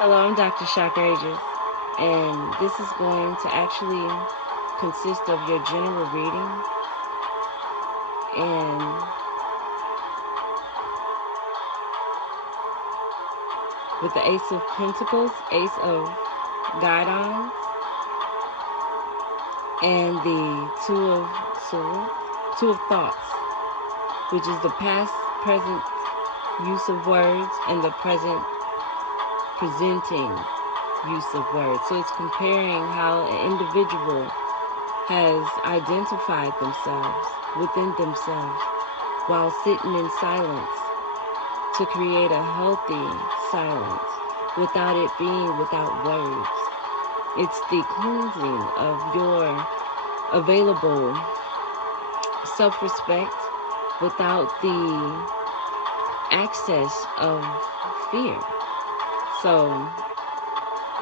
Hello, I'm Dr. Shakrages, and this is going to actually consist of your general reading and with the Ace of Pentacles, Ace of Guidons, and the Two of Swords, Two of Thoughts, which is the past, present use of words and the present presenting use of words. So it's comparing how an individual has identified themselves within themselves while sitting in silence to create a healthy silence without it being without words. It's the cleansing of your available self-respect without the access of fear. So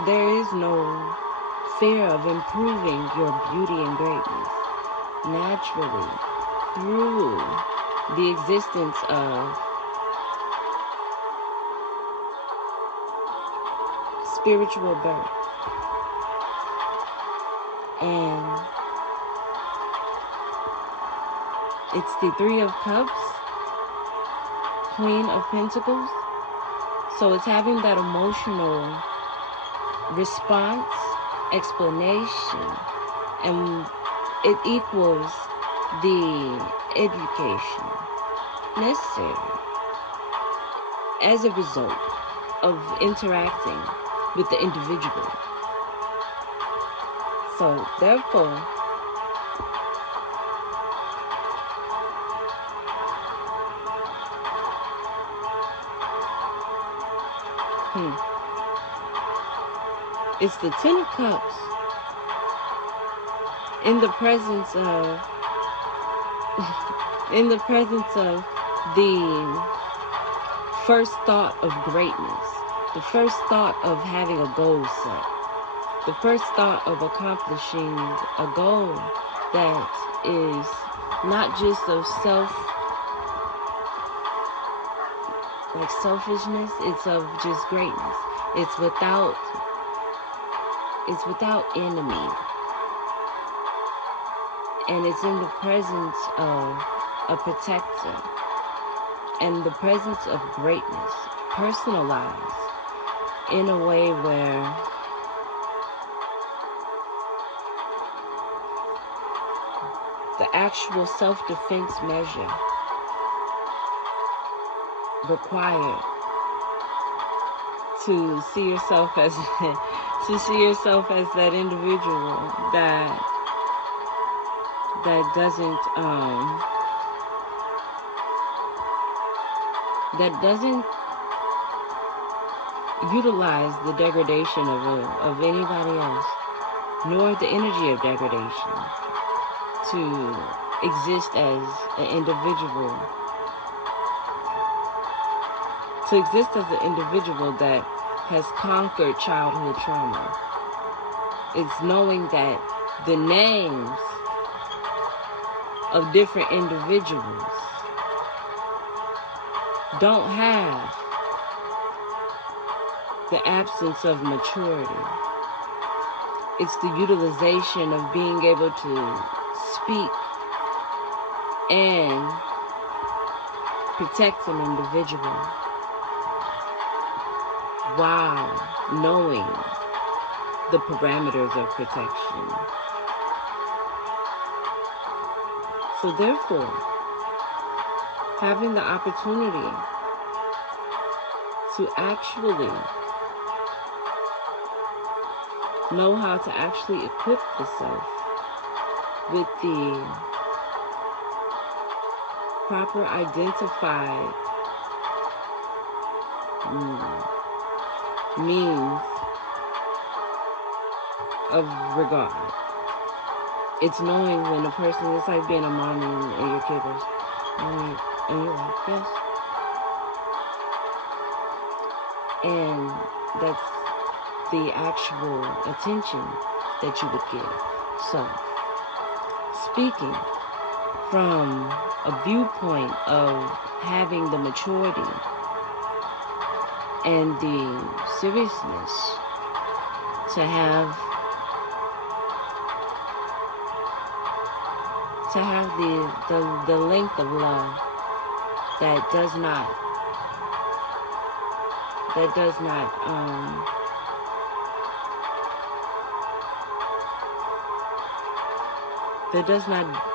there is no fear of improving your beauty and greatness naturally through the existence of spiritual birth. And it's the Three of Cups, Queen of Pentacles. So it's having that emotional response, explanation, and it equals the education necessary as a result of interacting with the individual. So therefore, it's the Ten of Cups in the presence of the first thought of greatness, the first thought of having a goal set, the first thought of accomplishing a goal that is not just of selfishness, it's of just greatness. It's without enemy. And it's in the presence of a protector and the presence of greatness, personalized in a way where the actual self-defense measure required to see yourself as that individual that doesn't utilize the degradation of anybody else, nor the energy of degradation to exist as an individual. To exist as an individual that has conquered childhood trauma. It's knowing that the names of different individuals don't have the absence of maturity. It's the utilization of being able to speak and protect an individual while knowing the parameters of protection. So therefore, having the opportunity to actually know how to actually equip the self with the proper identified means of regard. It's knowing when a person, it's like being a mommy and your kid goes, "Mommy," and you're like, "Yes." And that's the actual attention that you would give. So, speaking from a viewpoint of having the maturity and the seriousness to have the length of love that does not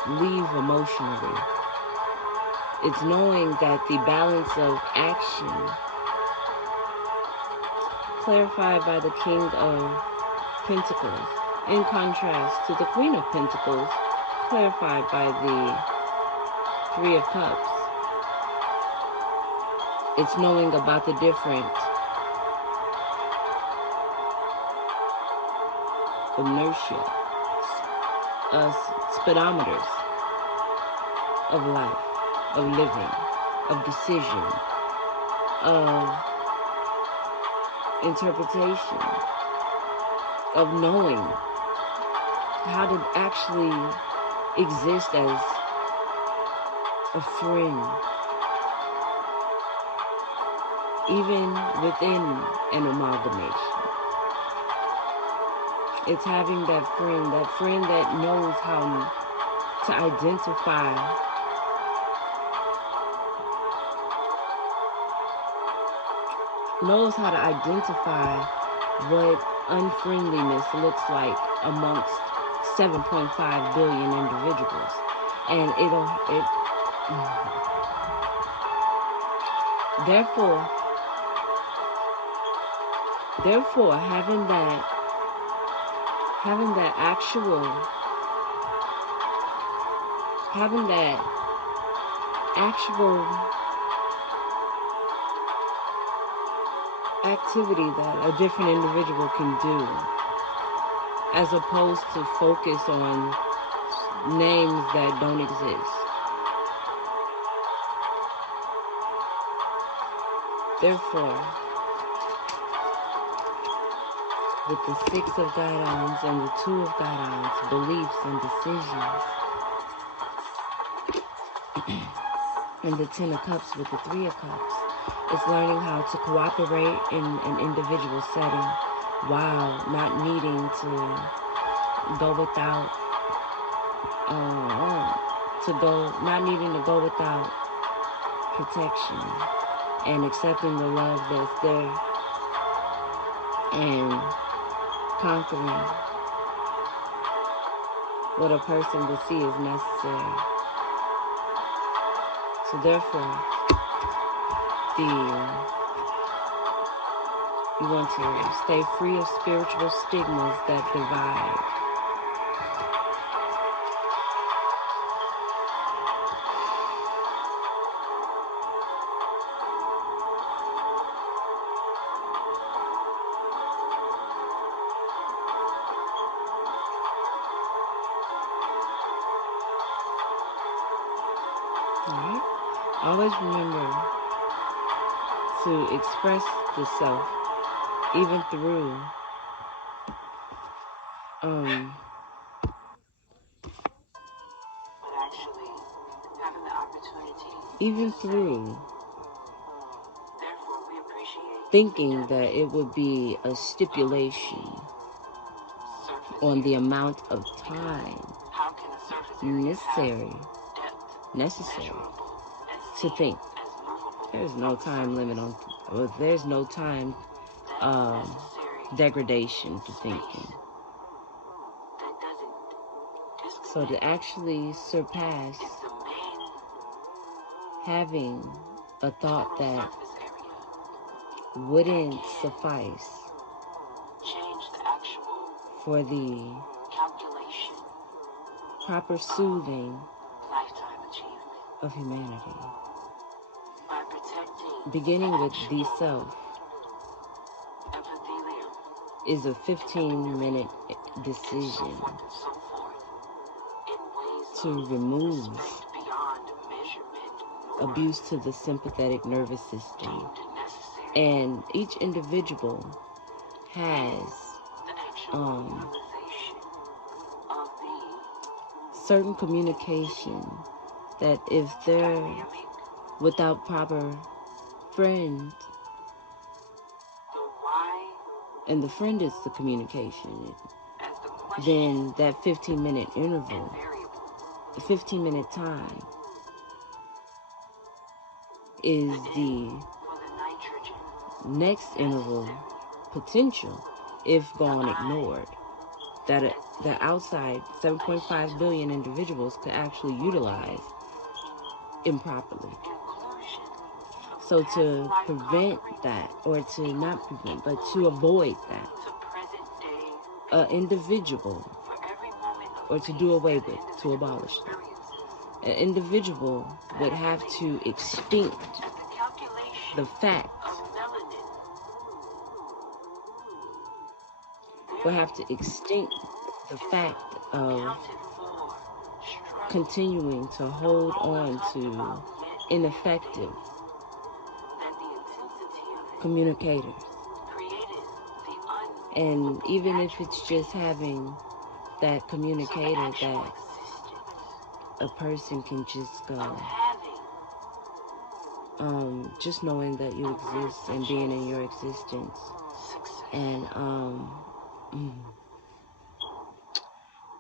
leave emotionally. It's knowing that the balance of action, clarified by the King of Pentacles, in contrast to the Queen of Pentacles, clarified by the Three of Cups. It's knowing about the different inertia, speedometers of life, of living, of decision, of interpretation, of knowing how to actually exist as a friend, even within an amalgamation. It's having that friend that knows how to identify what unfriendliness looks like amongst 7.5 billion individuals. And therefore having that actual activity that a different individual can do, as opposed to focus on names that don't exist. Therefore, with the Six of Guidons and the Two of Guidons, beliefs and decisions, and the Ten of Cups with the Three of Cups, it's learning how to cooperate in an individual setting while not needing to go without protection, and accepting the love that's there and conquering what a person will see is necessary. So therefore, you want to stay free of spiritual stigmas that divide. Alright? Always remember to express the self, even through thinking that it would be a stipulation on the amount of time necessary to think. There's no time limit there's no time degradation to thinking. So to actually surpass having a thought that wouldn't suffice for the proper soothing of humanity. Beginning with the self is a 15-minute decision to remove abuse to the sympathetic nervous system. And each individual has certain communication that if they're without proper friends and the friend is the communication, then that 15-minute interval, the 15-minute time, is the next interval potential, if gone ignored, that the outside 7.5 billion individuals could actually utilize improperly. So to prevent that, or to not prevent, but to avoid that, an individual, or to do away with, to abolish that, an individual would have to extinct the fact, would have to extinct the fact of continuing to hold on to ineffective communicators. And even if it's just having that communicator that a person can just go, just knowing that you exist and being in your existence, and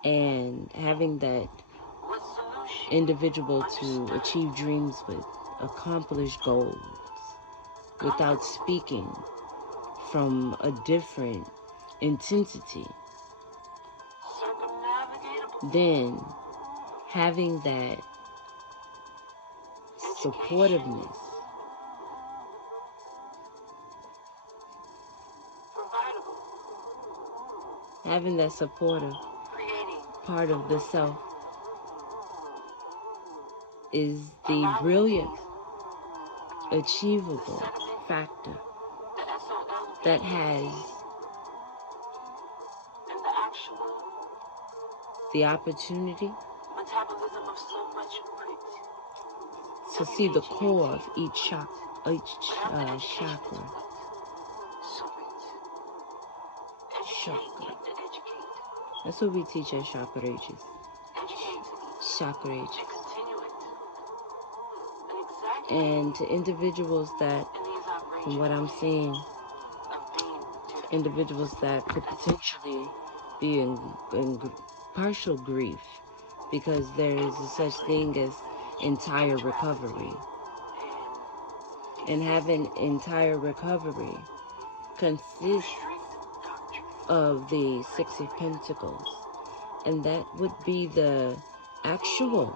and having that individual to achieve dreams with, accomplish goals without speaking from a different intensity, then having that supportiveness, having that supportive part of the self is the brilliant, achievable factor that has the opportunity to see the core of each chakra. That's what we teach at Chakra Ages. Chakra Ages. And to individuals that, from what I'm seeing, individuals that could potentially be in partial grief, because there is a such thing as entire recovery. And having entire recovery consists of the Six of Pentacles, and that would be the actual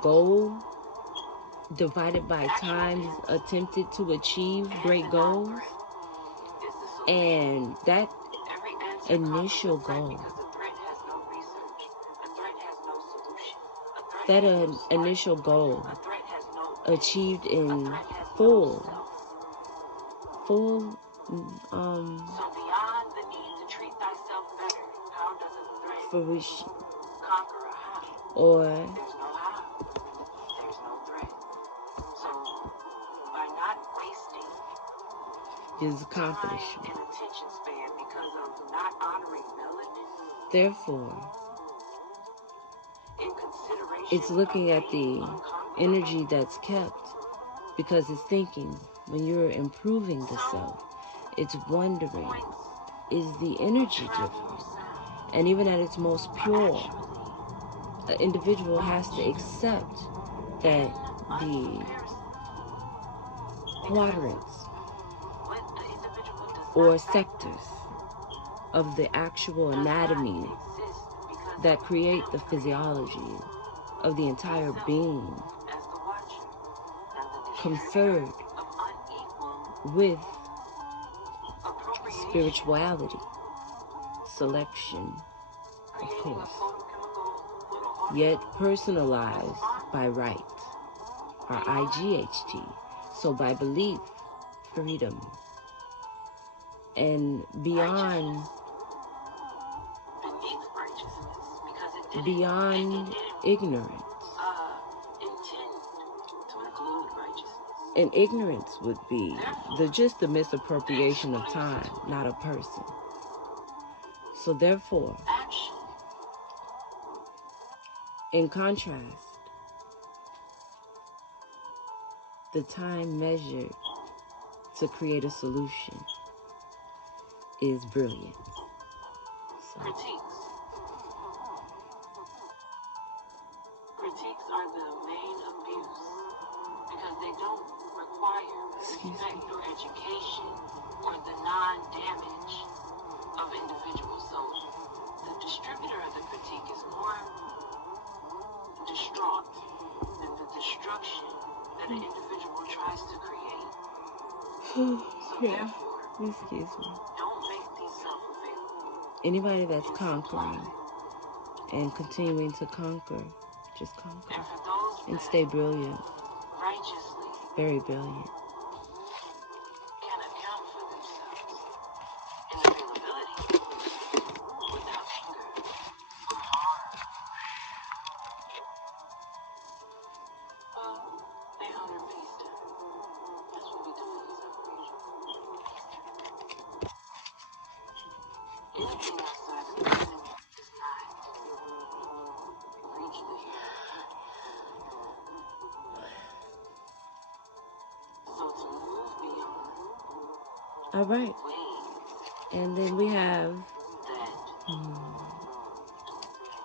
goal divided by times attempted to achieve great goals. And that initial goal, achieved in full fruition, or his accomplishment. Therefore, it's looking at the energy that's kept, because it's thinking, when you're improving the self, it's wondering, is the energy different? And even at its most pure, an individual has to accept that the quadrants or sectors of the actual anatomy that create the physiology of the entire being conferred with spirituality, selection, of course, yet personalized by right, or IGHT, so by belief, freedom, and beyond ignorance. And ignorance would be just the misappropriation of time, not a person. So therefore, in contrast, the time measured to create a solution is brilliant. So. Critiques are the main abuse because they don't require respect or education or the non-damage of individuals. So the distributor of the critique is more distraught than the destruction that an individual tries to create. So therefore, excuse me. Don't make these self-available. Anybody that's conquering and continuing to conquer, just conquer. And for those and stay brilliant. Righteously. Very brilliant. Can account for themselves in availability without anger or harm. Well, they honor peace time. That's what we do in this operation. Anything outside of the enemy does not reach the hero. So to move beyond. All right. And then we have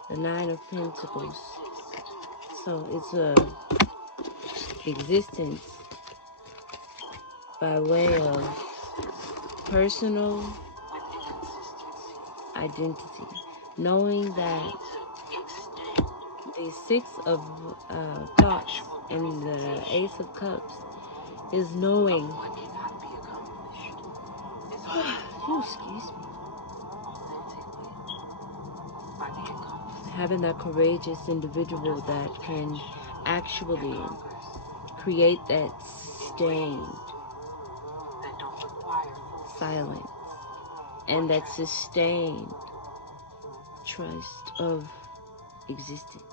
the Nine of Pentacles. So it's a existence by way of personal identity, knowing that the Six of Cups and the Ace of Cups is knowing. Excuse me. Having that courageous individual that can actually create that sustained silence and that sustained trust of existence.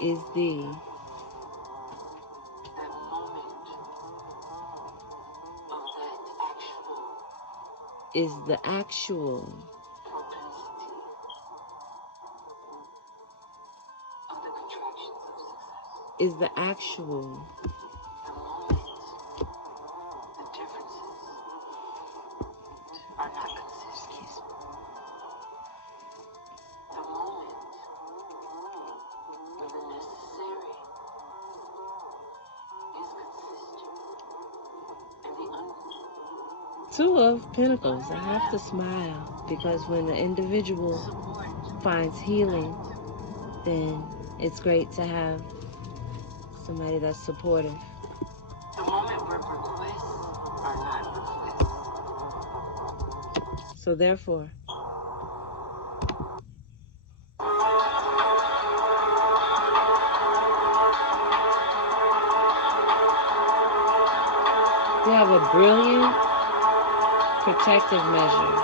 Is the actual Two of Pentacles. I have to smile because when the individual finds healing, then it's great to have somebody that's supportive. The moment where requests are not requests. So therefore, we have a brilliant protective measure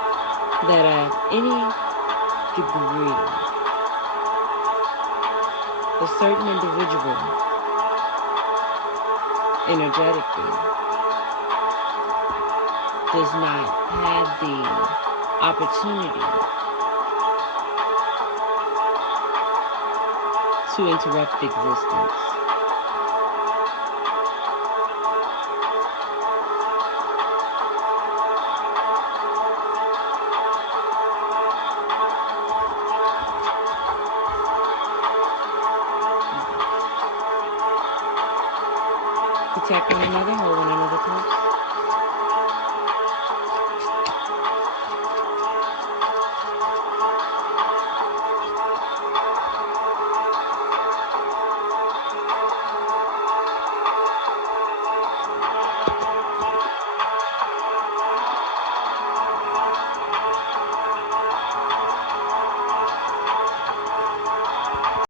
that at any degree a certain individual energetically does not have the opportunity to interrupt existence. Protect one another, hold one another.